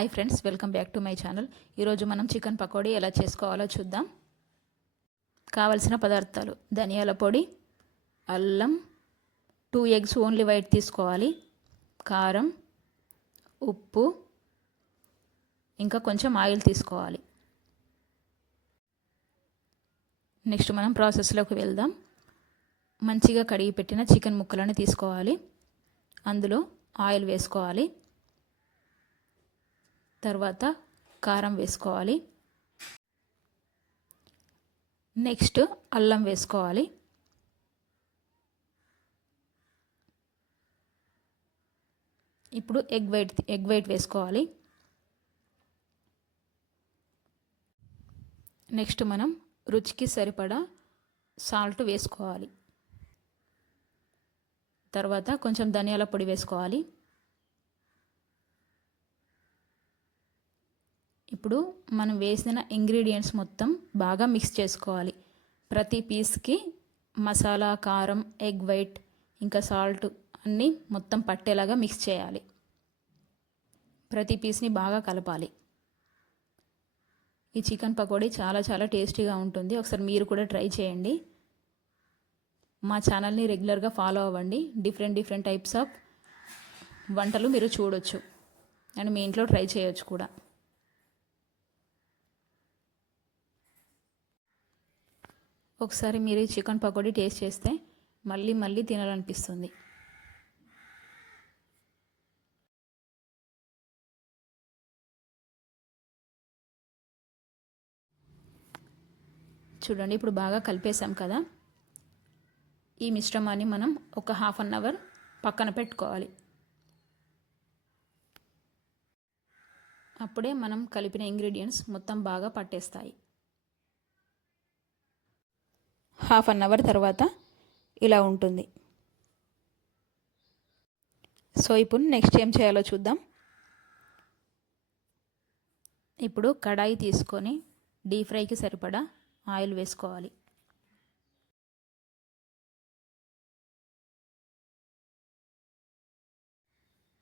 Hi friends, welcome back to my channel. ఈరోజు మనం chicken pakodi ఎలా చేసుకోవాలో చూద్దాం. కావలసిన పదార్థాలు: ధనియాల పొడి, అల్లం, 2 ఎగ్స్ ఓన్లీ వైట్ తీసుకోవాలి, కారం, ఉప్పు, ఇంకా కొంచెం ఆయిల్ తీసుకోవాలి. నెక్స్ట్ మనం ప్రాసెస్లోకి వెళ్దాం. మంచిగా కడిగి పెట్టిన చికెన్ ముక్కలను తీసుకోవాలి, అందులో ఆయిల్ వేసుకోవాలి, తర్వాత కారం వేసుకోవాలి, నెక్స్ట్ అల్లం వేసుకోవాలి, ఇప్పుడు ఎగ్ వైట్ వేసుకోవాలి. నెక్స్ట్ మనం రుచికి సరిపడా సాల్ట్ వేసుకోవాలి. తర్వాత కొంచెం ధనియాల పొడి వేసుకోవాలి. ఇప్పుడు మనం వేసిన ఇంగ్రీడియంట్స్ మొత్తం బాగా మిక్స్ చేసుకోవాలి. ప్రతి పీస్కి మసాలా, కారం, ఎగ్ వైట్, ఇంకా సాల్ట్ అన్నీ మొత్తం పట్టేలాగా మిక్స్ చేయాలి. ప్రతి పీస్ని బాగా కలపాలి. ఈ చికెన్ పకోడీ చాలా చాలా టేస్టీగా ఉంటుంది. ఒకసారి మీరు కూడా ట్రై చేయండి. మా ఛానల్ని రెగ్యులర్గా ఫాలో అవ్వండి. డిఫరెంట్ టైప్స్ ఆఫ్ వంటలు మీరు చూడొచ్చు అండ్ మీ ఇంట్లో ట్రై చేయొచ్చు కూడా. ఒకసారి మీరు చికెన్ పకోడీ టేస్ట్ చేస్తే మళ్ళీ తినాలనిపిస్తుంది. చూడండి, ఇప్పుడు బాగా కలిపేసాం కదా. ఈ మిశ్రమాన్ని మనం ఒక 1/2 అవర్ పక్కన పెట్టుకోవాలి. అప్పుడే మనం కలిపిన ఇంగ్రీడియంట్స్ మొత్తం బాగా పట్టేస్తాయి. 1/2 అవర్ తర్వాత ఇలా ఉంటుంది. సో ఇప్పుడు నెక్స్ట్ ఏం చేయాలో చూద్దాం. ఇప్పుడు కడాయి తీసుకొని డీప్ ఫ్రైకి సరిపడా ఆయిల్ వేసుకోవాలి.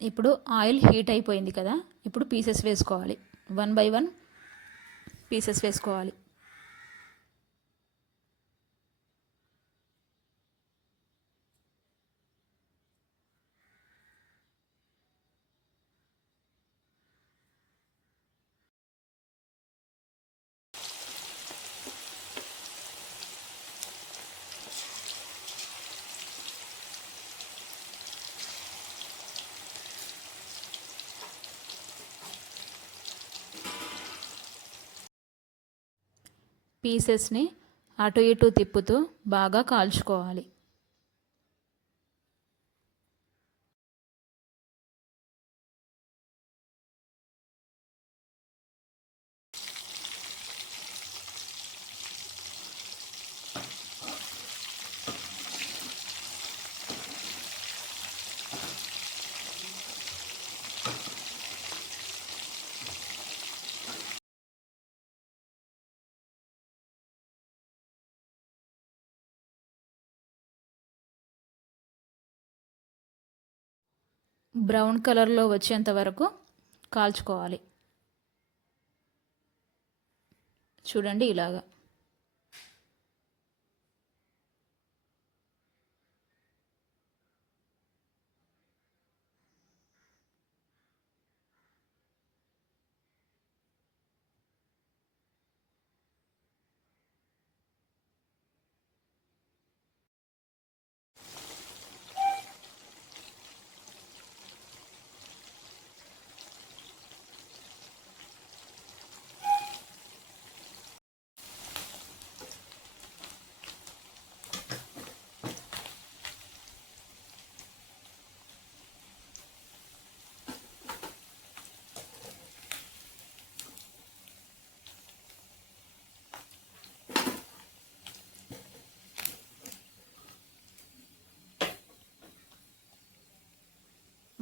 ఇప్పుడు ఆయిల్ హీట్ అయిపోయింది కదా. ఇప్పుడు పీసెస్ వేసుకోవాలి. 1 by 1 పీసెస్ వేసుకోవాలి. పీసెస్ని అటు ఇటు తిప్పుతూ బాగా కాల్చుకోవాలి. బ్రౌన్ కలర్లో వచ్చేంత వరకు కాల్చుకోవాలి. చూడండి, ఇలాగా.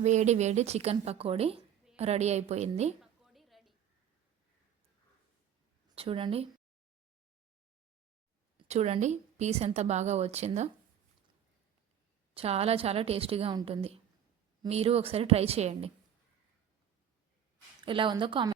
వేడి వేడి చికెన్ పకోడీ రెడీ అయిపోయింది. చూడండి పీస్ ఎంత బాగా వచ్చిందో. చాలా చాలా టేస్టీగా ఉంటుంది. మీరు ఒకసారి ట్రై చేయండి. ఎలా ఉందో కామెంట్